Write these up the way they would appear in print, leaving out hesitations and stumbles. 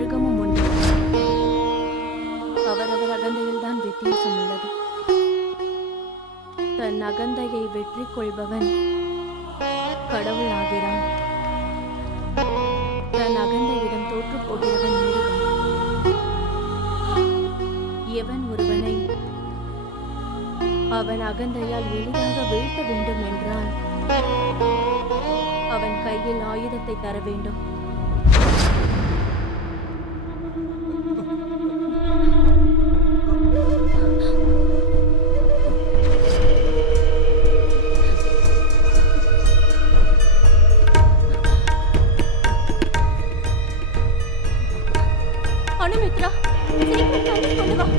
மிருகமும் உண்டு. அவரவர் அகந்தையில்தான் வித்தியாசம் உள்ளது. தன் அகந்தையை வெற்றி கொள்பவன் கடவுள் ஆகிறான். தன் அகந்தையிடம் தோற்று போகிறவன் மிருகம். எவன் ஒருவனை அவன் அகந்தையால் எளிதாக வீழ்த்த வேண்டும் என்றால் அவன் கையில் ஆயுதத்தை தர வேண்டும். அனுமித்ரா, சீக்கிரம் தண்ணீர் கொண்டு வா.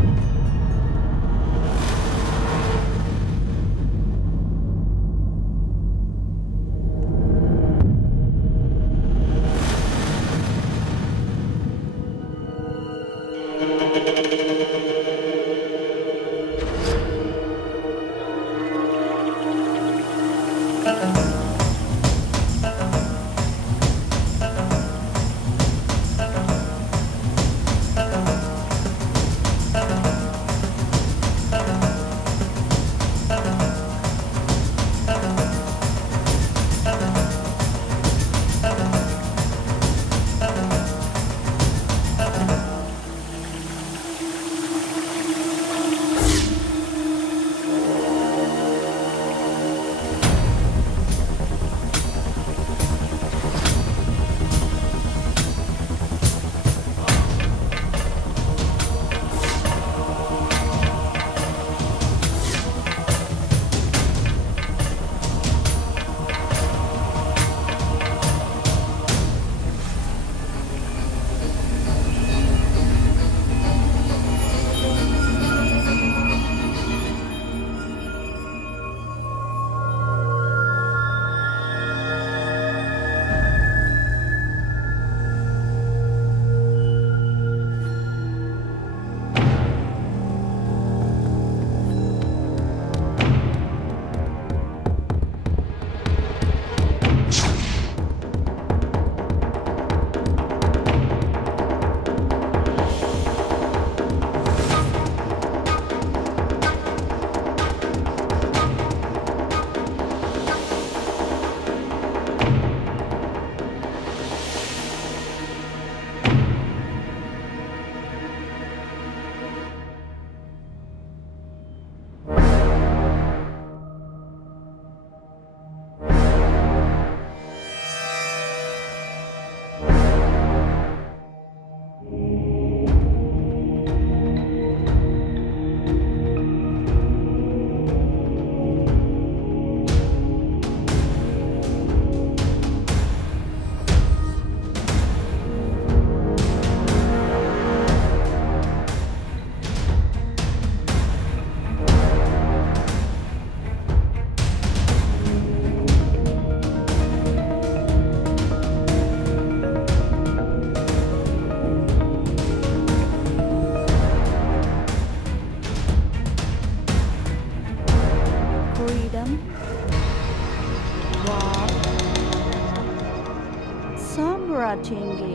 साम्राज्येंगे।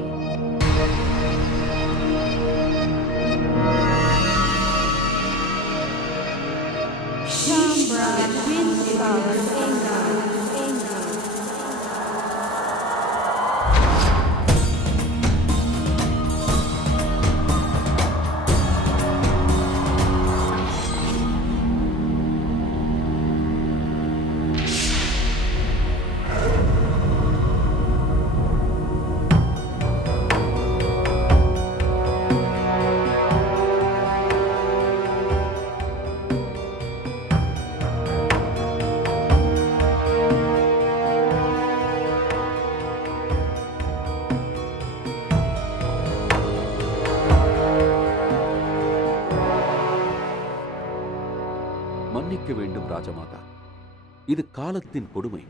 மன்னிக்க வேண்டும் ராஜமாதா, இது காலத்தின் கொடுமை.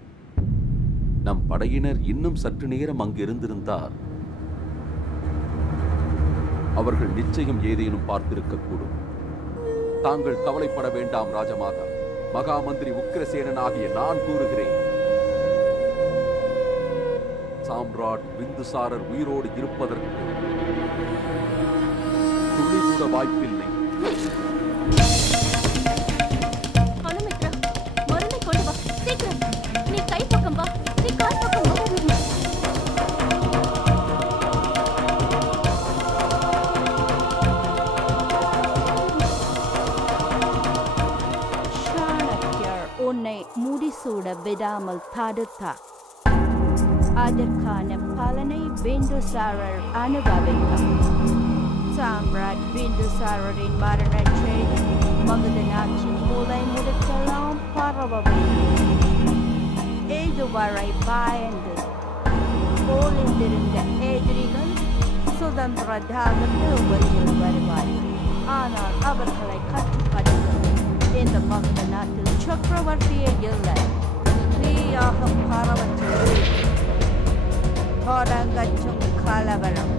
நம் படையினர் இன்னும் சற்று நேரம் அங்கு இருந்திருந்தால் அவர்கள் நிச்சயம் ஏதேனும் பார்த்திருக்க கூடும். தாங்கள் கவலைப்பட வேண்டாம் ராஜமாதா. மகா மந்திரி உக்கிரசேனனாகிய நான் கூறுகிறேன், சாம்ராட் பிந்துசாரர் உயிரோடு இருப்பதற்கு துளி கூட வாய்ப்பில்லை. அனுமித்ரா, மருந்தை கொண்டு வா சீக்கிரம். நீ கை பக்கம் வா, நீ கால் பக்கம் வா. சாணக்கியர் உன்னை முடிசூட விடாமல் தடுத்தார். அதற்கான பலனை பிந்துசாரர் அனுபவித்தார். சாம்ராட் பிந்துசாரரின் மரண செய்தி மகத நாட்டின் மூலை முடுக்கெல்லாம் பரவவில்லை. இதுவரை பயந்து போலிந்திருந்த எதிரிகள் சுதந்திர தாகத்தில் வெளியில் வருவார்கள். ஆனால் அவர்களை கட்டுப்படுத்த இந்த மகத நாட்டில் சக்கரவர்த்தியே இல்லை. தீயாக பரவற்று தொடங்கச்சும் கலவரம்.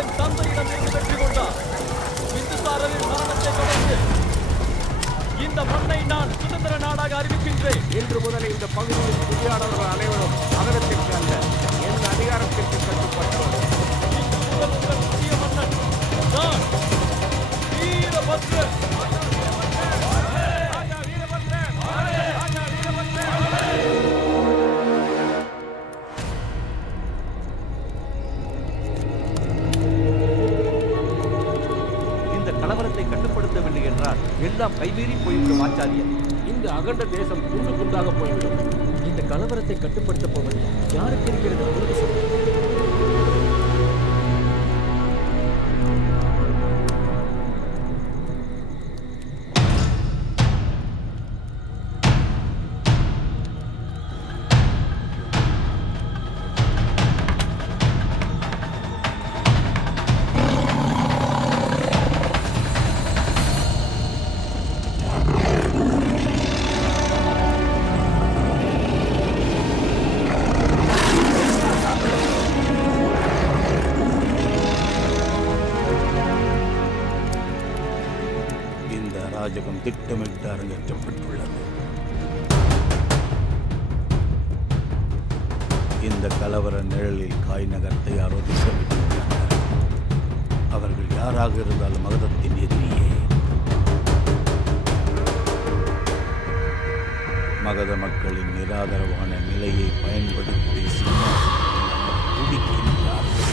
என் தந்தையிடமிருந்து வெற்றி கொண்டார். பிந்துசாரரின் மரணத்தை தொடர்ந்து இந்த மண்ணை நான் சுதந்திர நாடாக அறிவிக்கின்றேன். இன்று முதல் இந்த பகுதியில் குடியாளர்கள் அனைவரும் நகரத்திற்கு அல்ல, என் அதிகாரத்திற்கு கட்டுப்பட்டோம். உங்கள் புதிய மன்னன் நான் வீரபத்ரன். கலவரத்தை கட்டுப்படுத்தவில்லை என்றால் எல்லாம் கைமீறி போய்விடும் ஆச்சாரியன். இந்த அகண்ட தேசம் துண்டு துண்டாக போய்விடும். இந்த கலவரத்தை கட்டுப்படுத்த போவது யாருக்கு இருக்கிறது? உங்களுக்கு சொல்லுங்கள். ராஜகம் திட்டமிட்டு அரங்கேற்றப்பட்டுள்ளது. இந்த கலவர நிழலில் காய் நகரத்தை யாரோ திட்டமிட்டுள்ளார்கள். அவர்கள் யாராக இருந்தாலும் மகதத்தின் எதிரியே. மகத மக்களின் நிராதரவான நிலையை பயன்படுத்தி துடிக்கின்றார்கள்.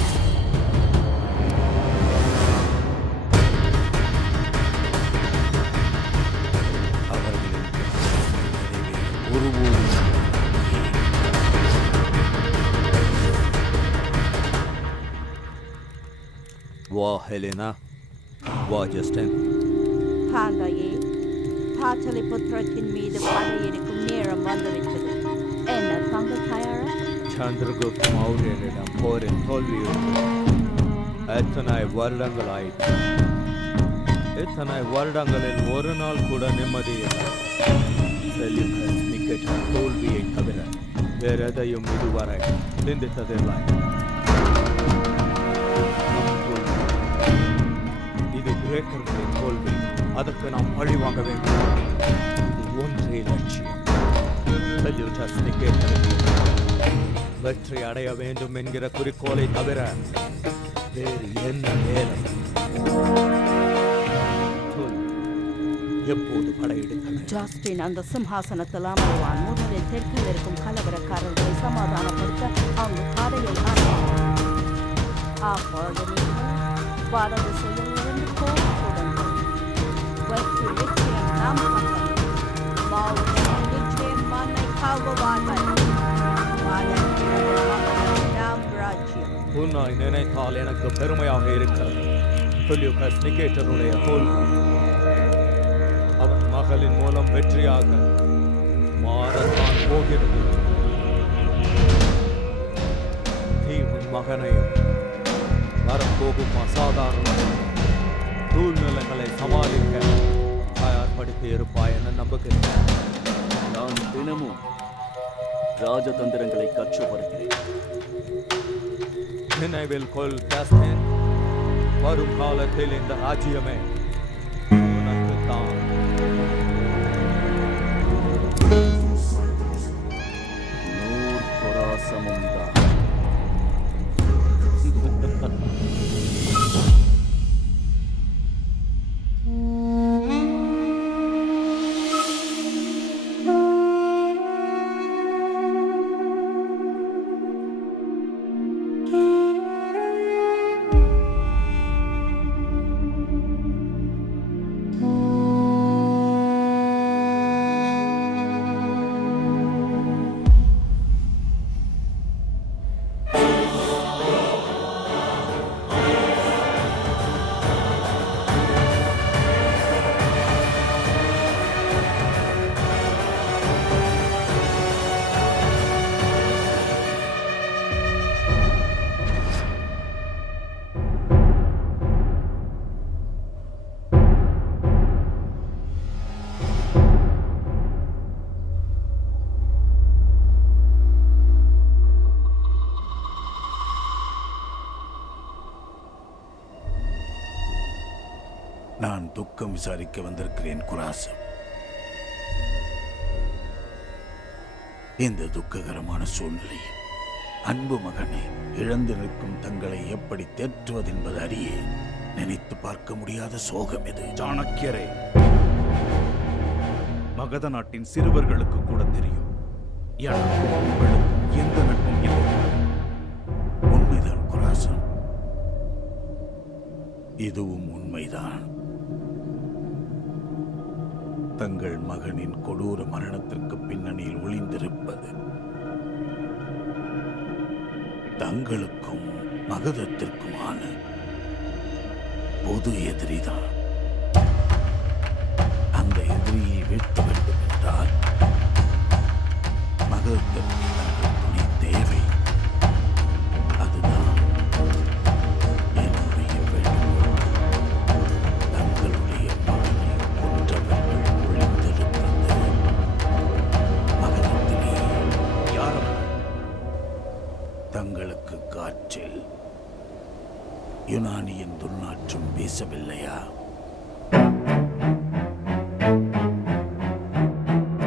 வா ஹெலினா, வா ஜஸ்டின். தாங்கையே, பாட்டலிபுத்திரத்தின் மீது படையெடுக்கும் நேரம் வந்துவிட்டது. என்ன தங்கள் தயாரா? சந்திரகுப்த மௌரியனிடம் போரின் தோல்வியுற்று எத்தனை வருடங்கள் ஆயிற்று. இத்தனை வருடங்களில் ஒரு நாள் கூட நிம்மதியில்லை. செல்யூகஸ் நிக்கேட்டர் தோல்வியை தவிர வேற எதையும் இதுவரை சிந்தித்ததில்லை. இது கிரேக்கர்களின் தோல்வி. அதற்கு நாம் பழி வாங்க வேண்டும். ஒன்றே லட்சியம். செல்யூகஸ் நிக்கேட்டருக்கு வெற்றி அடைய வேண்டும் என்கிற குறிக்கோளை தவிர வேறு என்ன வேலை? எப்போது படையெடுத்தனர்? ஜஸ்டின் அந்த சிம்ஹாசனத்தில் அமர்வான். முதலில் தெற்கில் இருக்கும் கலவரக்காரர்களை சமாதானப்படுத்த அவங்க படையை அனுப்பினார். அப்பொழுது நீங்கள் வலது செயலிருந்து கோபத்துடன் வெற்றி நிச்சயம் நாம் பக்கம். மௌரியன் நிச்சயம் மண்ணை கவுவார்கள். நாம் ராஜ்யம். உன்னை நினைத்தால் எனக்கு பெருமையாக இருக்கிறது. செல்யூகஸ் நிக்கேட்டருடைய தோல்வி அவன் மகளின் மூலம் வெற்றியாக மாறத்தான் போகிறது. நீ உன் மகனையும் வரப்போகும் அசாதாரண சூழ்நிலைகளை சமாளிக்க தயார்படுத்தி இருப்பாய் என நம்புகிறேன். நான் தினமும் ராஜதந்திரங்களை கற்று வருகிறேன். நினைவில் கொள் கேஸ்டின், வரும் காலத்தில் இந்த ராஜ்யமே உனக்குத்தான். நூர் கொராசமும் தான். நான் துக்கம் விசாரிக்க வந்திருக்கிறேன் குராசம். இந்த துக்ககரமான சூழ்நிலையில் அன்பு மகனை இழந்து நிற்கும் தங்களை எப்படி தேற்றுவது என்பது அறிய நினைத்து பார்க்க முடியாத சோகம் இது. சாணக்கியரே, மகத நாட்டின் சிறுவர்களுக்கு கூட தெரியும், எனக்கும் உங்களுக்கும் எந்த நட்பும் இல்லை. உண்மைதான் குராசம், இதுவும் உண்மைதான். தங்கள் மகனின் கொடூர மரணத்திற்கு பின்னணியில் ஒளிந்திருப்பது தங்களுக்கும் மகதத்திற்குமான பொது எதிரிதான். அந்த எதிரியை வீழ்த்த வேண்டும் என்றால் மகதத்திற்கு தங்கள் துணை தேவை. அதுதான் என்னுடைய வேண்டுகோள். தங்களுடைய மகனை கொன்றவர்கள் ஒளிந்திருப்பது மகதத்திலே. யாரும் தங்களுக்கு காற்றில் யுனானியின் துர்நாற்றம் வீசவில்லையா?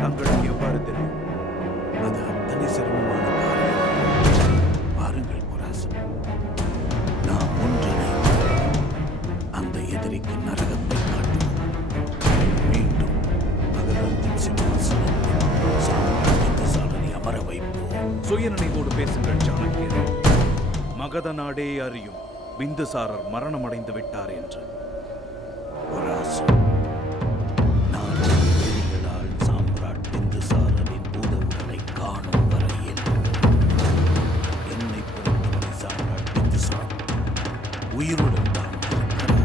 தங்களுக்கு எவ்வாறு தெரியும்? அது அத்தனை சிரமமான காரியம். பாருங்கள் குராசம், நாம் ஒன்றிணைந்து அந்த எதிரிக்கு நரகத்தை காட்டுவோம். மீண்டும் மகதத்தின் சிம்மாசனத்தில் சாதனை அமர வைப்போம். சுயநினைவோடு பேசுங்கள் சாணக்கியரே. மகத நாடே அறியும் பிந்துசாரர் மரணமடைந்து விட்டார் என்று. குராசம், நான் விழிகளால் சாம்ராட் பிந்துசாரரின் பூதவுடலை காணும் வரையில் என்னை பொறுத்தவரை சாம்ராட் பிந்துசார் உயிருடன் தான் இருக்கிறார்.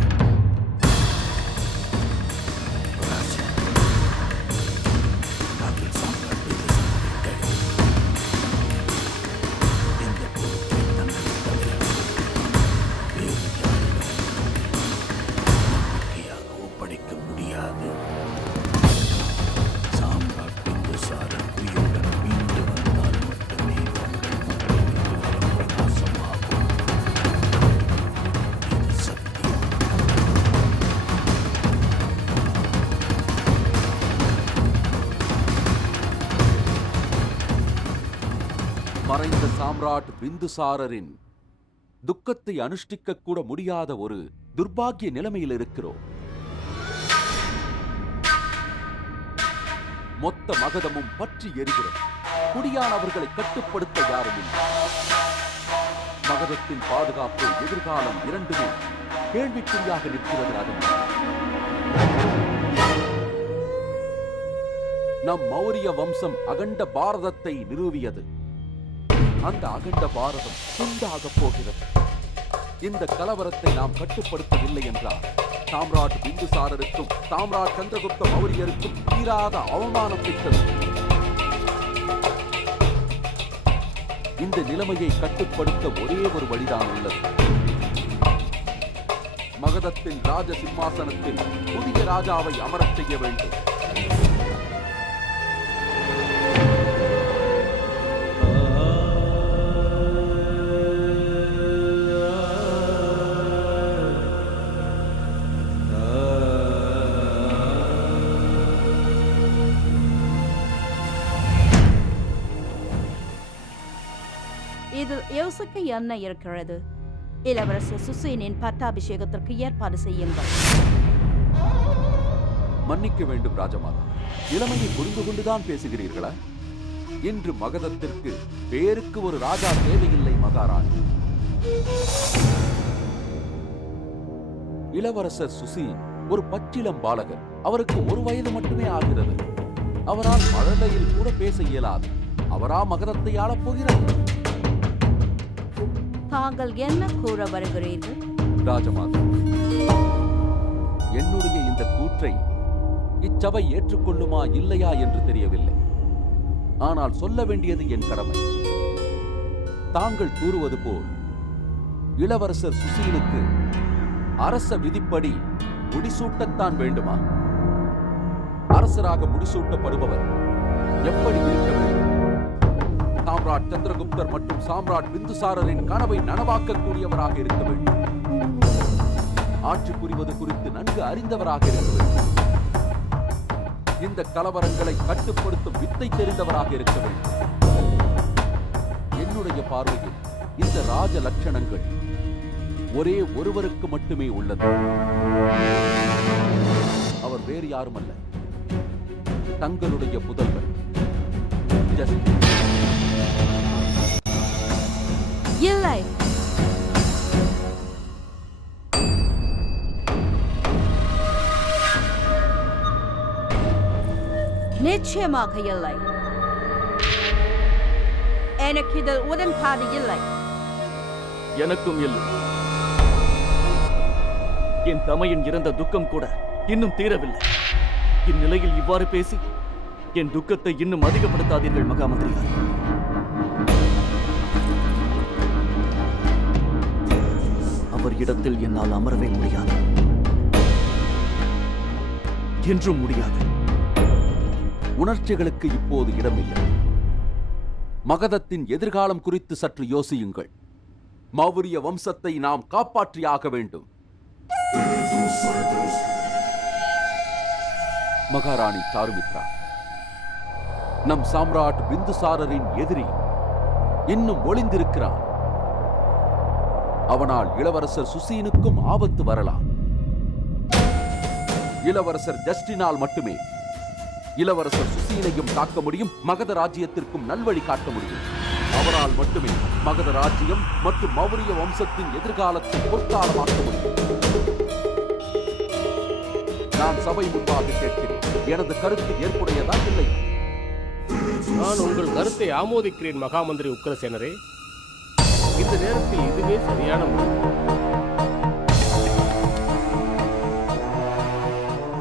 குராசம், நாங்கள் சாம்ராட் பிந்துசாரை இந்த பொறுப்பை தங்கள் தலைவர் வேறு நம்பிக்கையாக ஒப்படைக்க முடியாது. சாம்ராட் பிந்துசாரர் உயிருடன் மீண்டு வந்தால் மட்டுமே தங்கள் மகளின் வரம் பிரகாசமாகும். இது சத்தியம். மறைந்த சாம்ராட் பிந்துசாரரின் துக்கத்தை அனுஷ்டிக்க கூட முடியாத ஒரு துர்பாக்கிய நிலைமையில் இருக்கிறோம். மொத்த மகதமும் பற்றி எரிகிறது. குடியானவர்களை கட்டுப்படுத்த யாரும் இல்லை. மகதத்தின் பாதுகாப்பு, எதிர்காலம் இரண்டுமே கேள்விக்குறியாக நிற்கிறது. ராஜன், நம் மௌரிய வம்சம் அகண்ட பாரதத்தை நிறுவியது. அந்த அகண்ட பாரதம் துண்டாகப் போகிறது. இந்த கலவரத்தை நாம் கட்டுப்படுத்தவில்லை என்றால் சாம்ராட் பிந்துசாரருக்கும் சாம்ராட் சந்திரகுப்த மௌரியருக்கும் தீராத அவமானம் பெற்றது. இந்த நிலைமையை கட்டுப்படுத்த ஒரே ஒரு வழிதான் உள்ளது. மகதத்தின் ராஜ சிம்மாசனத்தில் புதிய ராஜாவை அமரச் செய்ய வேண்டும். இதில் யோசிக்க என்ன இருக்கிறது? இளவரசர் சுசீனின் பட்டாபிஷேகத்திற்கு ஏற்பாடு செய்யுங்கள். மன்னிக்க வேண்டும் ராஜமாதா, இளமையை புரிந்து கொண்டுதான் பேசுகிறீர்களா? இன்று மகதத்திற்கு பேருக்கு ஒரு ராஜா தேவையில்லை மகாராணி. இளவரசர் சுசீன் ஒரு பச்சிளம் பாலகர். அவருக்கு 1 வயது மட்டுமே ஆகிறது. அவரால் மழலையில் கூட பேச இயலாது. அவரா மகதத்தை ஆளப் போகிறார்? தாங்கள் என்ன கூற வருகிறீர்கள்? ராஜமாதா, என்னுடைய இந்த கூற்றை இச்சபை ஏற்றுக்கொள்ளுமா இல்லையா என்று தெரியவில்லை. ஆனால் சொல்ல வேண்டியது என் கடமை. தாங்கள் கூறுவது போல் இளவரசர் சுசீனுக்கு அரச விதிப்படி முடிசூட்டத்தான் வேண்டுமா? அரசராக முடிசூட்டப்படுபவர் எப்படி இருக்க வேண்டும்? சாம்ராட் சந்திரகுப்தர் மற்றும் சாம்ராட் பிந்துசாரரின் கனவை நனவாக்கக்கூடியவராக இருக்க வேண்டும். ஆட்சி புரிவது குறித்து நன்கு அறிந்தவராக இருக்க வேண்டும். இந்த கலவரங்களை கட்டுப்படுத்தும் வித்தை தெரிந்தவராக இருக்க வேண்டும். என்னுடைய பார்வையில் இந்த ராஜ லட்சணங்கள் ஒரே ஒருவருக்கு மட்டுமே உள்ளது. அவர் வேறு யாருமல்ல, தங்களுடைய புதல்வர் ஜஸ்டின். இல்லை, நிச்சயமாக இல்லை. எனக்கு இதில் உடன்பாடு இல்லை. எனக்கும் இல்லை. என் தமையன் இறந்த துக்கம் கூட இன்னும் தீரவில்லை. இந்நிலையில் இவ்வாறு பேசி என் துக்கத்தை இன்னும் அதிகப்படுத்தாதீர்கள் மகாமந்திரியார். அவர் இடத்தில் என்னால் அமரவே முடியாது, என்றும் முடியாது. உணர்ச்சிகளுக்கு இப்போது இடமில்லை. மகதத்தின் எதிர்காலம் குறித்து சற்று யோசியுங்கள். மௌரிய வம்சத்தை நாம் காப்பாற்றியாக வேண்டும். மகாராணி சாருமித்ரா, நம் சாம்ராட் பிந்துசாரரின் எதிரி இன்னும் ஒளிந்திருக்கிறான். அவனால் இளவரசர் சுசீனுக்கும் ஆபத்து வரலாம். இளவரசர் ஜஸ்டினால் மட்டுமே இளவரசர் சுசீனையும் தாக்க முடியும், மகத ராஜ்யத்திற்கும் நல்வழி காட்ட முடியும். அவரால் மட்டுமே மகத ராஜ்யம் மற்றும் மௌரிய வம்சத்தின் எதிர்காலத்தை பொற்காலமாக்க முடியும். நான் சபை முன்பாக கேட்கிறேன், எனது கருத்து ஏற்புடையதா இல்லை? நான் உங்கள் கருத்தை ஆமோதிக்கிறேன் மகாமந்திரி உக்கிரசேனரே. இந்த நேரத்தில் இதுவே சரியான முடிவு.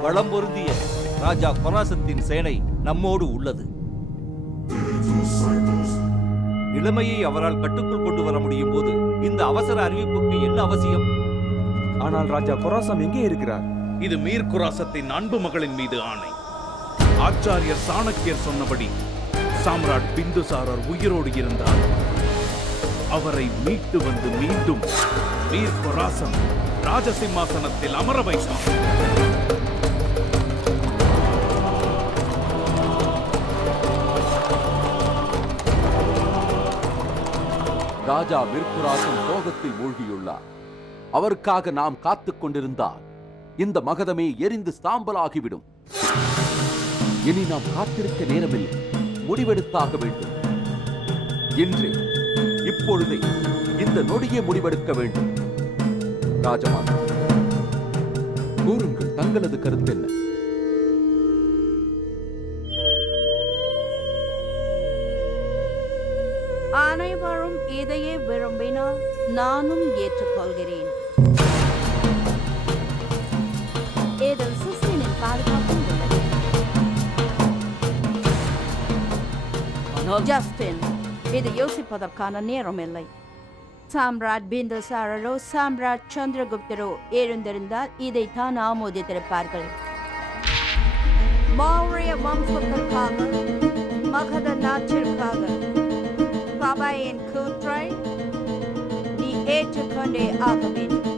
வளம் பொருந்திய ராஜா கொராசத்தின் சேனை நம்மோடு உள்ளது. இளமையை அவரால் கட்டுக்குள் கொண்டு வர முடியும் போது இந்த அவசர அறிவிப்புக்கு என்ன அவசியம்? ஆனால் ராஜா கொராசம் எங்கே இருக்கிறார்? இது மீர் குராசத்தின் அன்பு மகளின் மீது ஆணை. ஆச்சாரியர் சாணக்கியர் சொன்னபடி சாம்ராட் பிந்துசாரர் உயிரோடு இருந்தால் அவரை மீட்டு வந்து மீண்டும் மீர் குராசம் ராஜசிம்மாசனத்தில் அமர வைப்பார். ராஜா மிர்குராசன் சோகத்தில் மூழ்கியுள்ளார். அவருக்காக நாம் காத்துக் கொண்டிருந்தால் இந்த மகதமே எரிந்து சாம்பலாகிவிடும். இனி நாம் காத்திருக்க நேரமில்லை, முடிவெடுத்தாக வேண்டும். இன்றே, இப்பொழுதே, இந்த நொடியே முடிவெடுக்க வேண்டும். ராஜமாதா, கூறுங்கள், தங்களது கருத்து என்ன? அனைவரும் இதையே விரும்பினால் நானும் ஏற்றுக்கொள்கிறேன். ஆனால் ஜஸ்டின், இது யோசிப்பதற்கான நேரமில்லை. சாம்ராட் பிந்துசாரரோ சாம்ராட் சந்திரகுப்தரோ எழுந்திருந்தால் இதைத்தான் ஆமோதித்திருப்பார்கள். மௌரிய வம்சத்திற்காக, மகத நாட்டிற்காக சபையின் கூற்றை நீ ஏற்றுக்கொண்டே ஆக வேண்டும்.